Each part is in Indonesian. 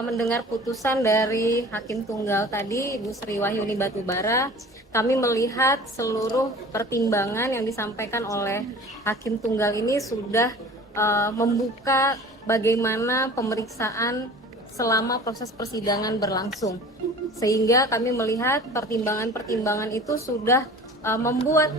setelah mendengar putusan dari Hakim Tunggal tadi, Ibu Sri Wahyuni Batubara, kami melihat seluruh pertimbangan yang disampaikan oleh Hakim Tunggal ini sudah membuka bagaimana pemeriksaan selama proses persidangan berlangsung. Sehingga kami melihat pertimbangan-pertimbangan itu sudah membuat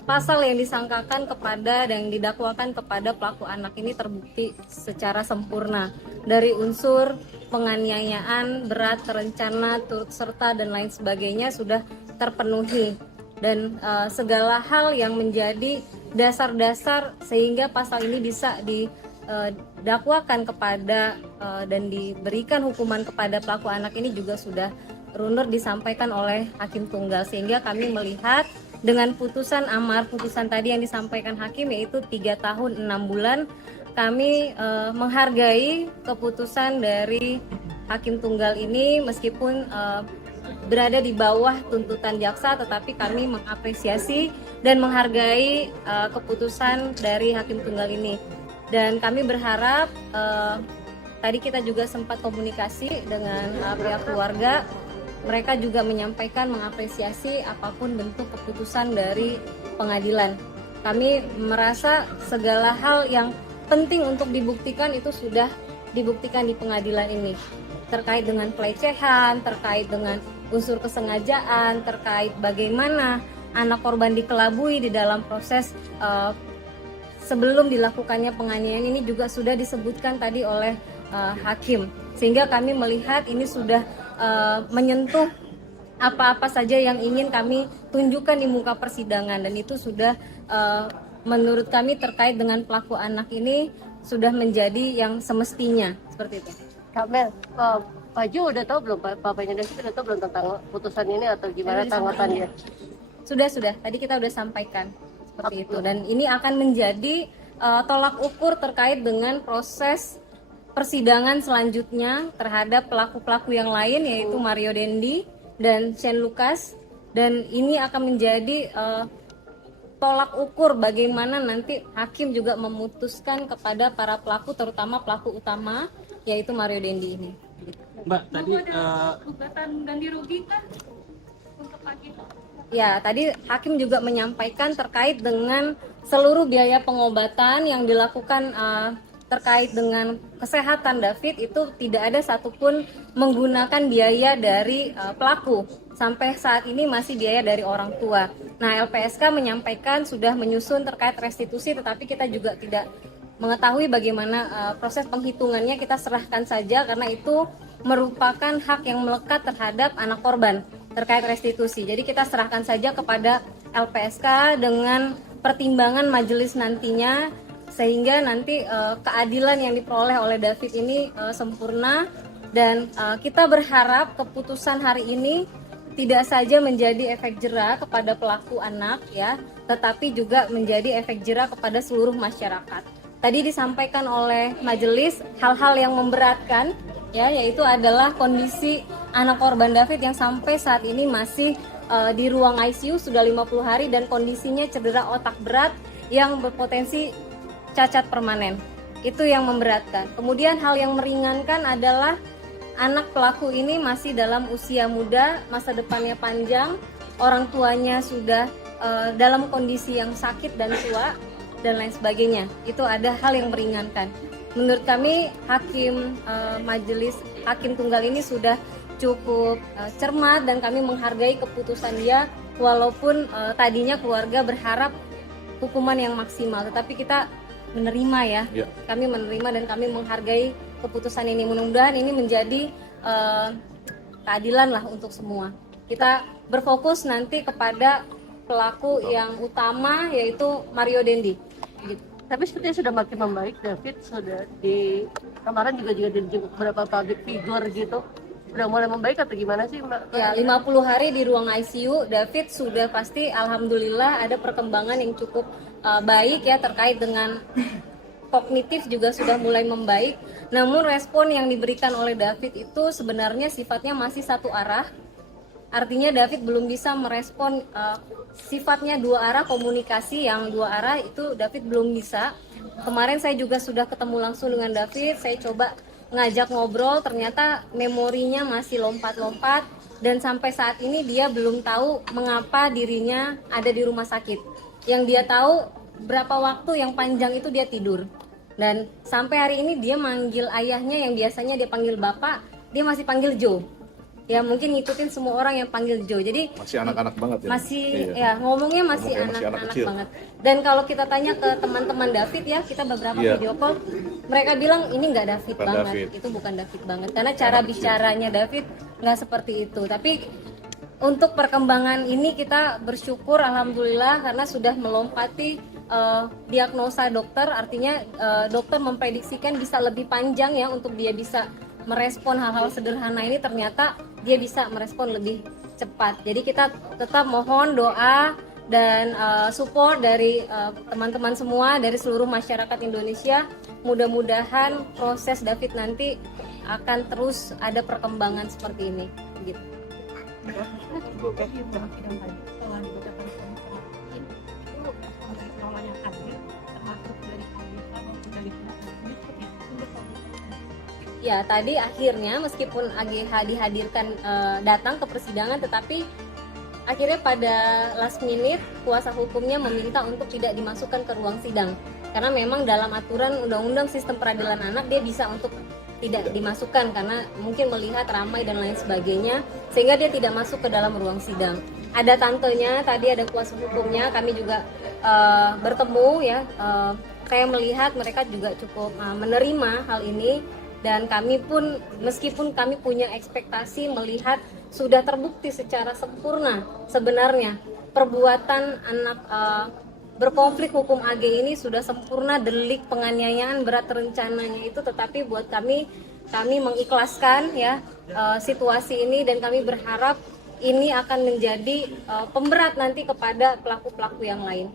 pasal yang disangkakan kepada dan didakwakan kepada pelaku anak ini terbukti secara sempurna dari unsur penganiayaan berat, terencana, turut serta dan lain sebagainya sudah terpenuhi, dan segala hal yang menjadi dasar-dasar sehingga pasal ini bisa didakwakan kepada dan diberikan hukuman kepada pelaku anak ini juga sudah runut disampaikan oleh Hakim Tunggal, sehingga kami melihat dengan putusan amar, putusan tadi yang disampaikan hakim yaitu 3 tahun 6 bulan, kami menghargai keputusan dari Hakim Tunggal ini meskipun berada di bawah tuntutan jaksa, tetapi kami mengapresiasi dan menghargai keputusan dari Hakim Tunggal ini. Dan kami berharap, tadi kita juga sempat komunikasi dengan pihak keluarga, mereka juga menyampaikan mengapresiasi apapun bentuk keputusan dari pengadilan. Kami merasa segala hal yang penting untuk dibuktikan itu sudah dibuktikan di pengadilan ini. Terkait dengan pelecehan, terkait dengan unsur kesengajaan, terkait bagaimana anak korban dikelabui di dalam proses sebelum dilakukannya penganiayaan ini juga sudah disebutkan tadi oleh hakim. Sehingga kami melihat ini sudah menyentuh apa-apa saja yang ingin kami tunjukkan di muka persidangan, dan itu sudah menurut kami terkait dengan pelaku anak ini sudah menjadi yang semestinya seperti itu. Kak Mel, Pak Jo udah tahu belum, papanya David udah tahu belum tentang putusan ini atau gimana tanggapannya? Sudah, tadi kita udah sampaikan seperti itu, dan ini akan menjadi tolak ukur terkait dengan proses persidangan selanjutnya terhadap pelaku-pelaku yang lain yaitu Mario Dendi dan Shane Lucas, dan ini akan menjadi tolak ukur bagaimana nanti hakim juga memutuskan kepada para pelaku, terutama pelaku utama yaitu Mario Dendi ini. Mbak, tadi gugatan ganti rugi kan untuk hakim? Ya, tadi hakim juga menyampaikan terkait dengan seluruh biaya pengobatan yang dilakukan terkait dengan kesehatan David itu tidak ada satupun menggunakan biaya dari pelaku. Sampai saat ini masih biaya dari orang tua. Nah, LPSK menyampaikan sudah menyusun terkait restitusi, tetapi kita juga tidak mengetahui bagaimana proses penghitungannya. Kita serahkan saja karena itu merupakan hak yang melekat terhadap anak korban terkait restitusi. Jadi kita serahkan saja kepada LPSK dengan pertimbangan majelis nantinya, sehingga nanti keadilan yang diperoleh oleh David ini sempurna, dan kita berharap keputusan hari ini tidak saja menjadi efek jera kepada pelaku anak ya, tetapi juga menjadi efek jera kepada seluruh masyarakat. Tadi disampaikan oleh majelis hal-hal yang memberatkan ya, yaitu adalah kondisi anak korban David yang sampai saat ini masih di ruang ICU sudah 50 hari dan kondisinya cedera otak berat yang berpotensi cacat permanen. Itu yang memberatkan. Kemudian hal yang meringankan adalah anak pelaku ini masih dalam usia muda, masa depannya panjang, orang tuanya sudah dalam kondisi yang sakit dan tua dan lain sebagainya. Itu ada hal yang meringankan. Menurut kami majelis hakim tunggal ini sudah cukup cermat, dan kami menghargai keputusan dia walaupun tadinya keluarga berharap hukuman yang maksimal, tetapi kita menerima ya. Kami menerima dan kami menghargai keputusan ini. Mudah-mudahan ini menjadi keadilan lah untuk semua. Kita berfokus nanti kepada pelaku yang utama yaitu Mario Dendi. Gitu. Tapi sepertinya sudah makin membaik. David sudah di kemarin juga dijenguk beberapa public figure gitu. Udah mulai membaik atau gimana sih Mbak? Ya, 50 hari di ruang ICU, David sudah pasti alhamdulillah ada perkembangan yang cukup baik ya, terkait dengan kognitif juga sudah mulai membaik. Namun respon yang diberikan oleh David itu sebenarnya sifatnya masih satu arah. Artinya David belum bisa merespon sifatnya dua arah, komunikasi yang dua arah itu David belum bisa. Kemarin saya juga sudah ketemu langsung dengan David, saya coba ngajak ngobrol, ternyata memorinya masih lompat-lompat, dan sampai saat ini dia belum tahu mengapa dirinya ada di rumah sakit. Yang dia tahu berapa waktu yang panjang itu dia tidur. Dan sampai hari ini dia manggil ayahnya yang biasanya dia panggil bapak, dia masih panggil Joe. Ya mungkin ngikutin semua orang yang panggil Joe. Jadi Masih anak-anak banget ya. masih Iya. ya ngomongnya masih Ngomongnya masih anak anak-anak kecil. banget. Dan kalau kita tanya ke teman-teman David ya, kita beberapa Iya. video call, mereka bilang ini nggak David Bukan banget, David. itu bukan David banget. Karena cara Anak kecil. bicaranya David nggak seperti itu. Tapi untuk perkembangan ini kita bersyukur alhamdulillah karena sudah melompati diagnosa dokter, artinya dokter memprediksikan bisa lebih panjang ya untuk dia bisa merespon hal-hal sederhana ini, ternyata dia bisa merespon lebih cepat. Jadi kita tetap mohon doa dan support dari teman-teman semua, dari seluruh masyarakat Indonesia. Mudah-mudahan proses David nanti akan terus ada perkembangan seperti ini gitu. Ya, tadi akhirnya meskipun AGH dihadirkan datang ke persidangan, tetapi akhirnya pada last minute kuasa hukumnya meminta untuk tidak dimasukkan ke ruang sidang. Karena memang dalam aturan Undang-Undang Sistem Peradilan Anak dia bisa untuk tidak dimasukkan karena mungkin melihat ramai dan lain sebagainya, sehingga dia tidak masuk ke dalam ruang sidang. Ada tantenya, tadi ada kuasa hukumnya, kami juga bertemu ya. Saya melihat mereka juga cukup menerima hal ini. Dan kami pun, meskipun kami punya ekspektasi melihat sudah terbukti secara sempurna sebenarnya perbuatan anak berkonflik hukum AG ini sudah sempurna, delik penganiayaan berat rencananya itu, tetapi buat kami mengikhlaskan ya situasi ini, dan kami berharap ini akan menjadi pemberat nanti kepada pelaku-pelaku yang lain.